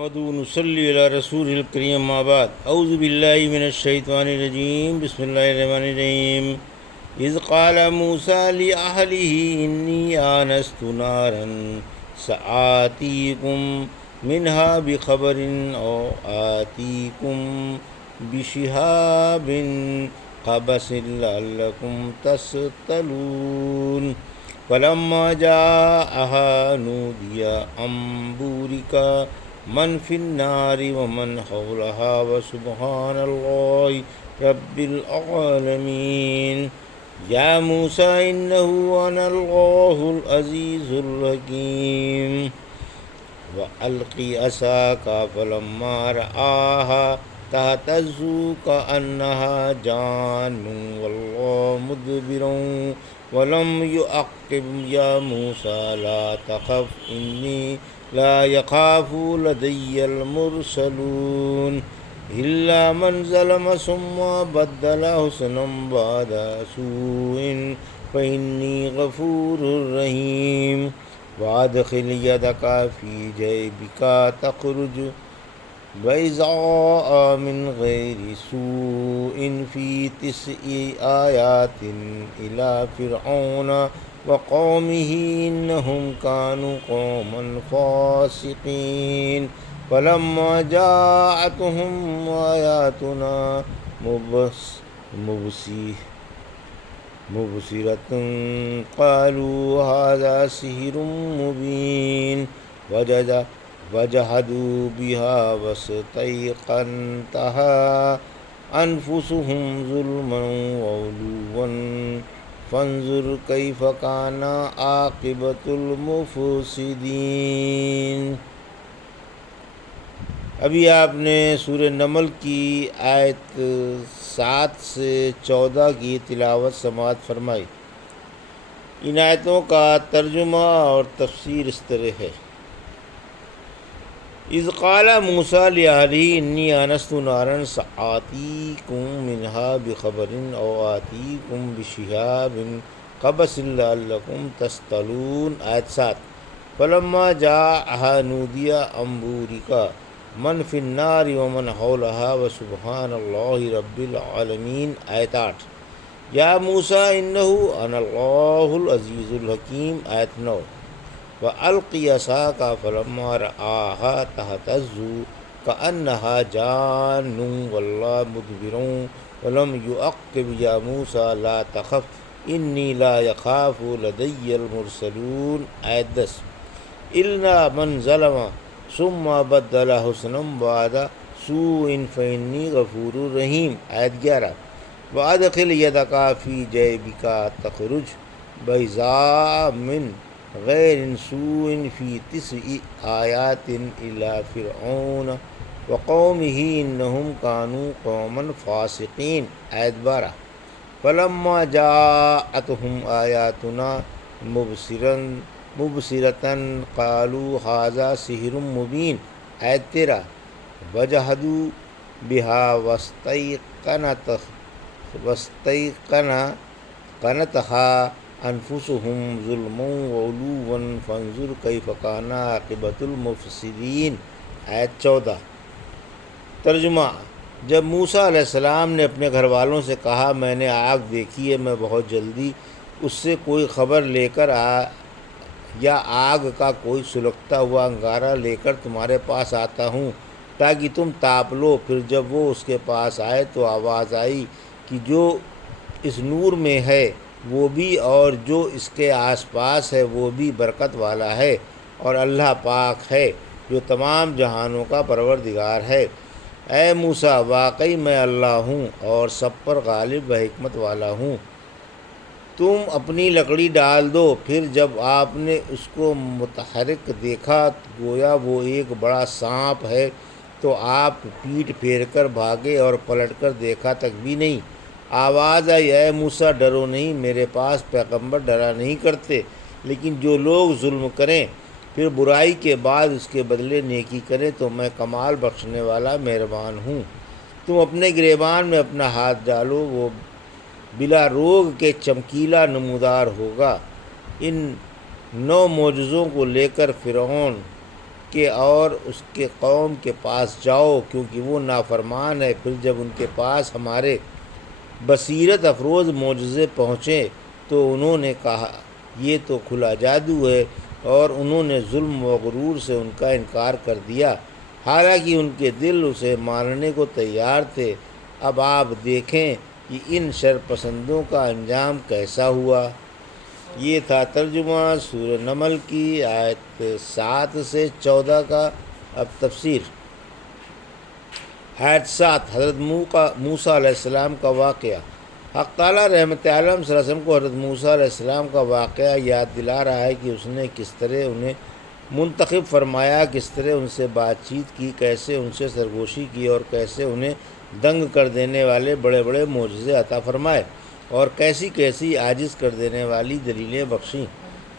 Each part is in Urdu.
نصلی علی رسول الکریم ما بعد اعوذ باللہ من الشیطان الرجیم بسم اللہ الرحمن الرحیم اذ قال موسیٰ لأہلہ انی آنست نارا سآتیکم منہا بخبر او آتیکم بشہاب قبس لعلکم تصطلون فلما جاءها نودی ان بورک من فی النار ومن حولها وسبحان اللہ رب العالمین یا موسیٰ انہ انا اللہ العزیز الحکیم وَأَلْقِ عَصَاكَ فَلَمَّا رَآهَا تَهْتَزُّ كَأَنَّهَا جَانٌّ وَلَّىٰ مُدْبِرًا وَلَمْ يُعَقِّبْ يَا مُوسَىٰ لَا تَخَفْ إِنِّي لَا يَخَافُ لَدَيَّ الْمُرْسَلُونَ إِلَّا مَنْ ظَلَمَ ثُمَّ بَدَّلَ حُسْنًا بَعْدَ سُوءٍ فَإِنِّي غَفُورٌ رَّحِيمٌ وَأَدْخِلْ يَدَكَ فِي جَيْبِكَ تَخْرُجْ بَيْضَاءَ مِنْ غَيْرِ سُوءٍ فِي 9 آيَاتٍ إِلَىٰ فِرْعَوْنَ وَقَوْمِهِ إِنَّهُمْ كَانُوا قَوْمًا فَاسِقِينَ فَلَمَّا جَاءَتْهُمْ آيَاتُنَا مبصرة قالوا هذا سحر مبين وجحدوا بها واستيقنتها أنفسهم ظلما وعلوا فانظر كيف كان عاقبة المفسدين۔ ابھی آپ نے سورہ نمل کی آیت 7 سے 14 کی تلاوت سماعت فرمائی۔ ان آیتوں کا ترجمہ اور تفسیر اس طرح ہے۔ اذ قال موسیٰ لأہلہ انی آنست نارا سآتیکم منہا بخبر او آتیکم بشہاب قبس لعلکم تصطلون۔ آیت 7۔ فلما جاءها نودی ان بورک من فی النار ومن حولها وسبحان اللہ رب العالمین۔ آیت 8۔ یا موسیٰ انہ انا اللہ العزیز الحکیم۔ آیت 9۔ وَأَلْقِ عَصَاكَ فَلَمَّا رَآهَا تَهْتَزُّ كَأَنَّهَا جَانٌّ وَلَّىٰ مُدْبِرًا وَلَمْ يُعَقِّبْ يَا مُوسَىٰ لَا تَخَفْ إِنِّي لَا يَخَافُ لَدَيَّ الْمُرْسَلُونَ۔ آیت 10۔ إِلَّا مَنْ ظَلَمَ ثُمَّ بَدَّلَ حُسْنًا بَعْدَ سُوءٍ فَإِنِّي غَفُورٌ رَّحِيمٌ۔ آیت 11۔ وَأَدْخِلْ يَدَكَ فِي جَيْبِكَ تَخْرُجْ بَيْضَاءَ مِنْ غیر سوء فی 9 آیات الی فرعون وقومہ انہم کانوا قوما فاسقین۔ آیت 12۔ فلما جاءتہم آیاتنا مبصرة قالوا ھذا سحر مبین۔ آیت 13۔ وجحدوا بہا واستیقنتھا انفسهم ظلما وعلوا فانظر کیف کان عاقبۃ المفسدین۔ آیت 14۔ ترجمہ۔ جب موسیٰ علیہ السلام نے اپنے گھر والوں سے کہا میں نے آگ دیکھی ہے، میں بہت جلدی اس سے کوئی خبر لے کر یا آگ کا کوئی سلگتا ہوا انگارہ لے کر تمہارے پاس آتا ہوں تاکہ تم تاپ لو، پھر جب وہ اس کے پاس آئے تو آواز آئی کہ جو اس نور میں ہے وہ بھی اور جو اس کے آس پاس ہے وہ بھی برکت والا ہے، اور اللہ پاک ہے جو تمام جہانوں کا پروردگار ہے۔ اے موسیٰ، واقعی میں اللہ ہوں اور سب پر غالب و حکمت والا ہوں۔ تم اپنی لکڑی ڈال دو۔ پھر جب آپ نے اس کو متحرک دیکھا گویا وہ ایک بڑا سانپ ہے تو آپ پیٹ پھیر کر بھاگے اور پلٹ کر دیکھا تک بھی نہیں۔ آواز آئی اے موسیٰ ڈرو نہیں، میرے پاس پیغمبر ڈرا نہیں کرتے، لیکن جو لوگ ظلم کریں پھر برائی کے بعد اس کے بدلے نیکی کریں تو میں کمال بخشنے والا مہربان ہوں۔ تم اپنے گریبان میں اپنا ہاتھ ڈالو، وہ بلا روگ کے چمکیلا نمودار ہوگا۔ ان 9 معجزوں کو لے کر فرعون کہ اور اس کے قوم کے پاس جاؤ کیونکہ وہ نافرمان ہے۔ پھر جب ان کے پاس ہمارے بصیرت افروز معجزے پہنچے تو انہوں نے کہا یہ تو کھلا جادو ہے، اور انہوں نے ظلم و غرور سے ان کا انکار کر دیا، حالانکہ ان کے دل اسے ماننے کو تیار تھے۔ اب آپ دیکھیں کہ ان شرپسندوں کا انجام کیسا ہوا۔ یہ تھا ترجمہ سورہ نمل کی آیت 7 سے 14 کا۔ اب تفسیر۔ آیت 7، حضرت موسیٰ علیہ السلام کا واقعہ۔ حق تعالیٰ رحمت عالم صلی اللہ علیہ وسلم کو حضرت موسیٰ علیہ السلام کا واقعہ یاد دلا رہا ہے کہ اس نے کس طرح انہیں منتخب فرمایا، کس طرح ان سے بات چیت کی، کیسے ان سے سرگوشی کی، اور کیسے انہیں دنگ کر دینے والے بڑے بڑے معجزے عطا فرمائے، اور کیسی کیسی عاجز کر دینے والی دلیلیں بخشیں۔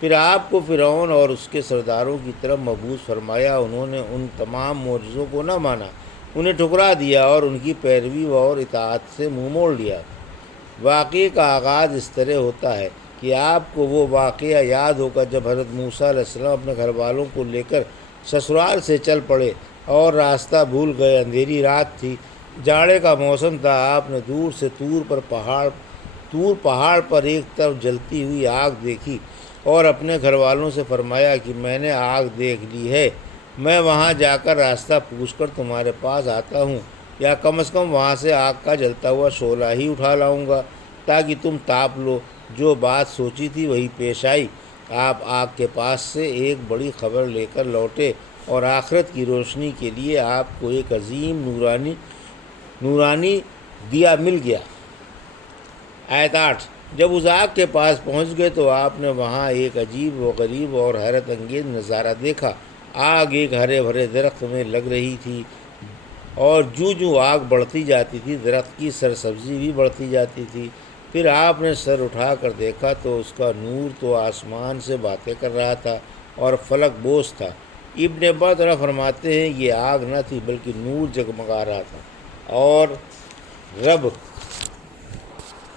پھر آپ کو فرعون اور اس کے سرداروں کی طرف مبعوث فرمایا۔ انہوں نے ان تمام معجزوں کو نہ مانا، انہیں ٹھکرا دیا اور ان کی پیروی اور اطاعت سے منہ موڑ لیا۔ واقعے کا آغاز اس طرح ہوتا ہے کہ آپ کو وہ واقعہ یاد ہوگا جب حضرت موسیٰ علیہ السلام اپنے گھر والوں کو لے کر سسرال سے چل پڑے اور راستہ بھول گئے۔ اندھیری رات تھی، جاڑے کا موسم تھا۔ آپ نے دور سے طور پہاڑ پر ایک طرف جلتی ہوئی آگ دیکھی اور اپنے گھر والوں سے فرمایا کہ میں نے آگ دیکھ لی ہے، میں وہاں جا کر راستہ پوچھ کر تمہارے پاس آتا ہوں، یا کم از کم وہاں سے آگ کا جلتا ہوا شعلہ ہی اٹھا لاؤں گا تاکہ تم تاپ لو۔ جو بات سوچی تھی وہی پیش آئی۔ آپ آگ کے پاس سے ایک بڑی خبر لے کر لوٹے اور آخرت کی روشنی کے لیے آپ کو ایک عظیم نورانی دیا مل گیا۔ آیت 8، جب اس آگ کے پاس پہنچ گئے تو آپ نے وہاں ایک عجیب و غریب اور حیرت انگیز نظارہ دیکھا۔ آگ ایک ہرے بھرے درخت میں لگ رہی تھی، اور جوں آگ بڑھتی جاتی تھی درخت کی سرسبزی بھی بڑھتی جاتی تھی۔ پھر آپ نے سر اٹھا کر دیکھا تو اس کا نور تو آسمان سے باتیں کر رہا تھا اور فلک بوس تھا۔ ابن عباس فرماتے ہیں یہ آگ نہ تھی بلکہ نور جگمگا رہا تھا، اور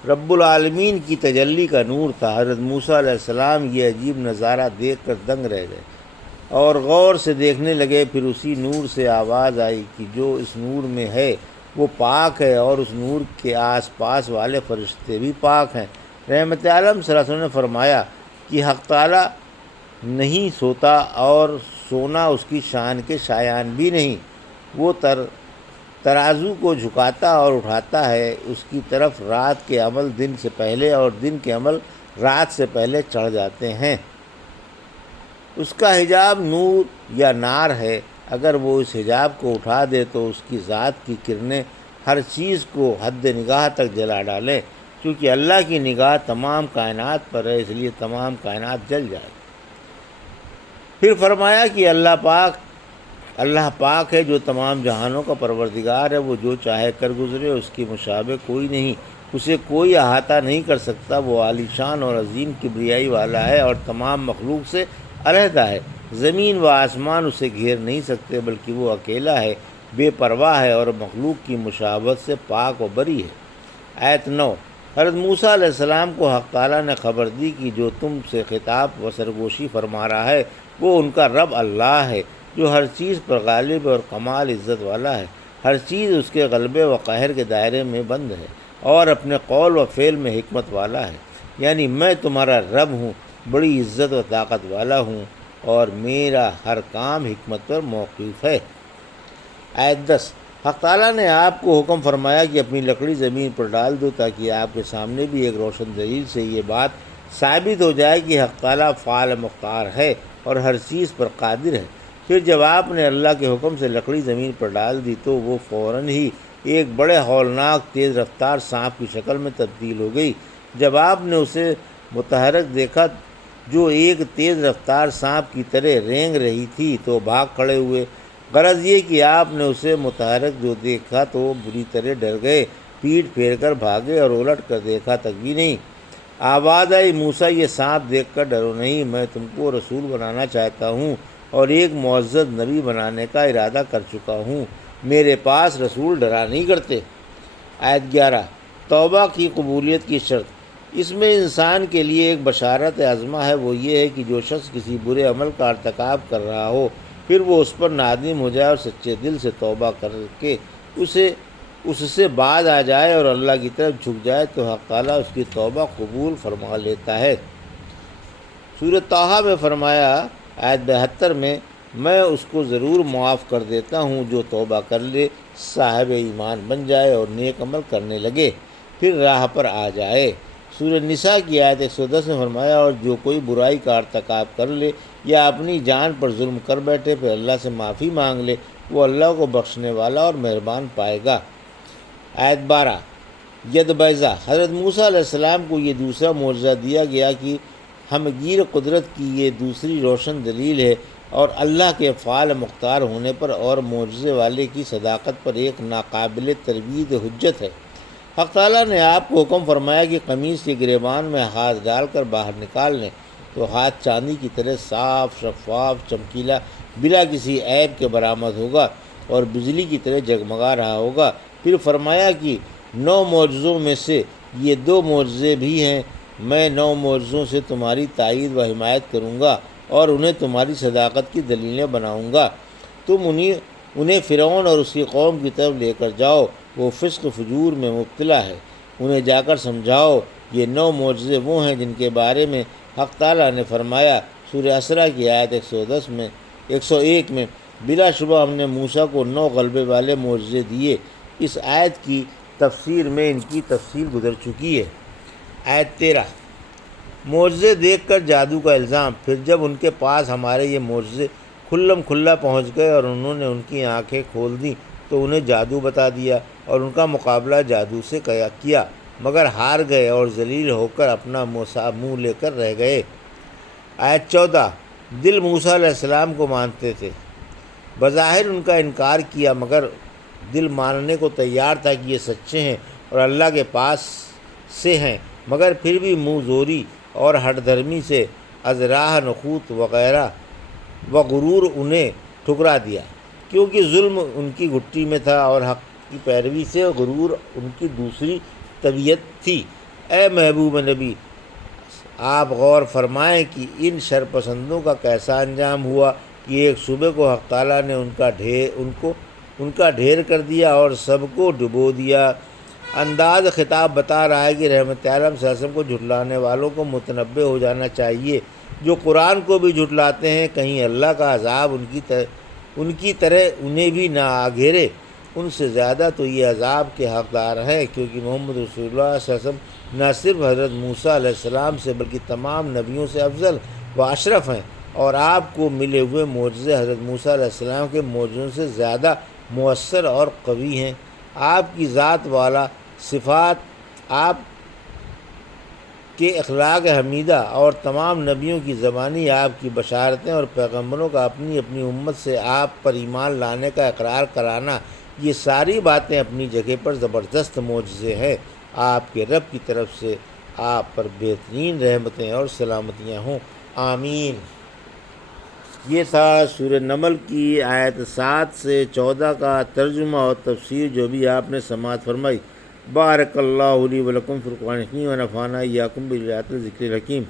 رب العالمین کی تجلی کا نور تھا۔ حضرت موسیٰ علیہ السلام یہ عجیب نظارہ دیکھ کر دنگ رہ گئے اور غور سے دیکھنے لگے۔ پھر اسی نور سے آواز آئی کہ جو اس نور میں ہے وہ پاک ہے، اور اس نور کے آس پاس والے فرشتے بھی پاک ہیں۔ رحمت عالم صلی اللہ علیہ وسلم نے فرمایا کہ حق تعالیٰ نہیں سوتا، اور سونا اس کی شان کے شایان بھی نہیں۔ وہ ترازو کو جھکاتا اور اٹھاتا ہے، اس کی طرف رات کے عمل دن سے پہلے اور دن کے عمل رات سے پہلے چڑھ جاتے ہیں۔ اس کا حجاب نور یا نار ہے، اگر وہ اس حجاب کو اٹھا دے تو اس کی ذات کی کرنیں ہر چیز کو حد نگاہ تک جلا ڈالیں۔ چونکہ اللہ کی نگاہ تمام کائنات پر ہے، اس لیے تمام کائنات جل جائے۔ پھر فرمایا کہ اللہ پاک ہے جو تمام جہانوں کا پروردگار ہے، وہ جو چاہے کر گزرے، اس کی مشابہ کوئی نہیں، اسے کوئی احاطہ نہیں کر سکتا۔ وہ عالی شان اور عظیم کبریائی والا ہے اور تمام مخلوق سے علیحدہ ہے۔ زمین و آسمان اسے گھیر نہیں سکتے، بلکہ وہ اکیلا ہے، بے پرواہ ہے اور مخلوق کی مشابہت سے پاک و بری ہے۔ آیت 9، حضرت موسیٰ علیہ السلام کو حق تعالیٰ نے خبر دی کہ جو تم سے خطاب و سرگوشی فرما رہا ہے وہ ان کا رب اللہ ہے، جو ہر چیز پر غالب اور کمال عزت والا ہے۔ ہر چیز اس کے غلبے و قہر کے دائرے میں بند ہے، اور اپنے قول و فعل میں حکمت والا ہے۔ یعنی میں تمہارا رب ہوں، بڑی عزت و طاقت والا ہوں، اور میرا ہر کام حکمت پر موقوف ہے۔ آیت 10، حق تعالیٰ نے آپ کو حکم فرمایا کہ اپنی لکڑی زمین پر ڈال دو تاکہ آپ کے سامنے بھی ایک روشن دلیل سے یہ بات ثابت ہو جائے کہ حق تعالیٰ فعال مختار ہے اور ہر چیز پر قادر ہے۔ پھر جب آپ نے اللہ کے حکم سے لکڑی زمین پر ڈال دی تو وہ فوراً ہی ایک بڑے ہولناک تیز رفتار سانپ کی شکل میں تبدیل ہو گئی۔ جب آپ نے اسے متحرک دیکھا جو ایک تیز رفتار سانپ کی طرح رینگ رہی تھی تو بھاگ کھڑے ہوئے۔ غرض یہ کہ آپ نے اسے متحرک جو دیکھا تو بری طرح ڈر گئے، پیٹ پھیر کر بھاگے اور الٹ کر دیکھا تک بھی نہیں۔ آواز آئی، موسیٰ یہ سانپ دیکھ کر ڈرو نہیں، میں تم کو رسول بنانا چاہتا ہوں اور ایک معزز نبی بنانے کا ارادہ کر چکا ہوں، میرے پاس رسول ڈرا نہیں کرتے۔ آیت 11، توبہ کی قبولیت کی شرط۔ اس میں انسان کے لیے ایک بشارت عظمہ ہے، وہ یہ ہے کہ جو شخص کسی برے عمل کا ارتکاب کر رہا ہو پھر وہ اس پر نادم ہو جائے اور سچے دل سے توبہ کر کے اس سے بعد آ جائے اور اللہ کی طرف جھک جائے تو حق تعالیٰ اس کی توبہ قبول فرما لیتا ہے۔ سورۃ طٰہٰ میں فرمایا آیت 72 میں اس کو ضرور معاف کر دیتا ہوں جو توبہ کر لے، صاحب ایمان بن جائے اور نیک عمل کرنے لگے، پھر راہ پر آ جائے۔ سورۃ نساء کی آیت 110 میں فرمایا اور جو کوئی برائی کا ارتکاب کر لے یا اپنی جان پر ظلم کر بیٹھے پھر اللہ سے معافی مانگ لے، وہ اللہ کو بخشنے والا اور مہربان پائے گا۔ آیت 12 ید بیضا، حضرت موسیٰ علیہ السلام کو یہ دوسرا معجزہ دیا گیا کہ ہمگیر قدرت کی یہ دوسری روشن دلیل ہے اور اللہ کے فعال مختار ہونے پر اور معجزے والے کی صداقت پر ایک ناقابل تردید حجت ہے۔ حق تعالیٰ نے آپ کو حکم فرمایا کہ قمیص کے گریبان میں ہاتھ ڈال کر باہر نکال لیں تو ہاتھ چاندی کی طرح صاف، شفاف، چمکیلا، بلا کسی عیب کے برآمد ہوگا اور بجلی کی طرح جگمگا رہا ہوگا۔ پھر فرمایا کہ 9 معجزوں میں سے یہ 2 معجزے بھی ہیں، میں 9 معجزوں سے تمہاری تائید و حمایت کروں گا اور انہیں تمہاری صداقت کی دلیلیں بناؤں گا۔ تم انہیں فرعون اور اس کی قوم کی طرف لے کر جاؤ، وہ فسق فجور میں مبتلا ہے، انہیں جا کر سمجھاؤ۔ یہ 9 معجزے وہ ہیں جن کے بارے میں حق تعالیٰ نے فرمایا سورہ اسرا کی آیت 101 میں بلا شبہ ہم نے موسیٰ کو 9 غلبے والے معجزے دیے۔ اس آیت کی تفسیر میں ان کی تفصیل گزر چکی ہے۔ آیت 13 معجزے دیکھ کر جادو کا الزام۔ پھر جب ان کے پاس ہمارے یہ معجزے کھلم کھلا پہنچ گئے اور انہوں نے ان کی آنکھیں کھول دیں تو انہیں جادو بتا دیا اور ان کا مقابلہ جادو سے کیا، مگر ہار گئے اور ذلیل ہو کر اپنا منہ لے کر رہ گئے۔ آیت 14 دل موسیٰ علیہ السلام کو مانتے تھے، بظاہر ان کا انکار کیا مگر دل ماننے کو تیار تھا کہ یہ سچے ہیں اور اللہ کے پاس سے ہیں، مگر پھر بھی منہ زوری اور ہٹ دھرمی سے از راہ نخوت وغیرہ و غرور انہیں ٹھکرا دیا، کیونکہ ظلم ان کی گھٹی میں تھا اور حق کی پیروی سے غرور ان کی دوسری طبیعت تھی۔ اے محبوب نبی، آپ غور فرمائیں کہ ان شرپسندوں کا کیسا انجام ہوا کہ ایک صبح کو حق تعالیٰ نے ان کا ڈھیر کر دیا اور سب کو ڈبو دیا۔ انداز خطاب بتا رہا ہے کہ رحمت عالم صلی اللہ علیہ وسلم کو جھٹلانے والوں کو متنبہ ہو جانا چاہیے، جو قرآن کو بھی جھٹلاتے ہیں، کہیں اللہ کا عذاب ان کی طرح انہیں بھی نہ آ گھیرے۔ ان سے زیادہ تو یہ عذاب کے حقدار ہیں، کیونکہ محمد رسول اللہ صلی اللہ علیہ وسلم نہ صرف حضرت موسیٰ علیہ السلام سے بلکہ تمام نبیوں سے افضل و اشرف ہیں، اور آپ کو ملے ہوئے معجزے حضرت موسیٰ علیہ السلام کے معجزوں سے زیادہ مؤثر اور قوی ہیں۔ آپ کی ذات والا صفات، آپ کے اخلاق حمیدہ اور تمام نبیوں کی زبانی آپ کی بشارتیں اور پیغمبروں کا اپنی اپنی امت سے آپ پر ایمان لانے کا اقرار کرانا، یہ ساری باتیں اپنی جگہ پر زبردست معجزے ہیں۔ آپ کے رب کی طرف سے آپ پر بہترین رحمتیں اور سلامتیاں ہوں، آمین۔ یہ تھا سورہ نمل کی آیت 7 سے 14 کا ترجمہ اور تفسیر جو بھی آپ نے سماعت فرمائی۔ بارک اللہ لی و لکم فی القرآن الحکیم و نفعنا ایاکم بالآیات الذکر الحکیم۔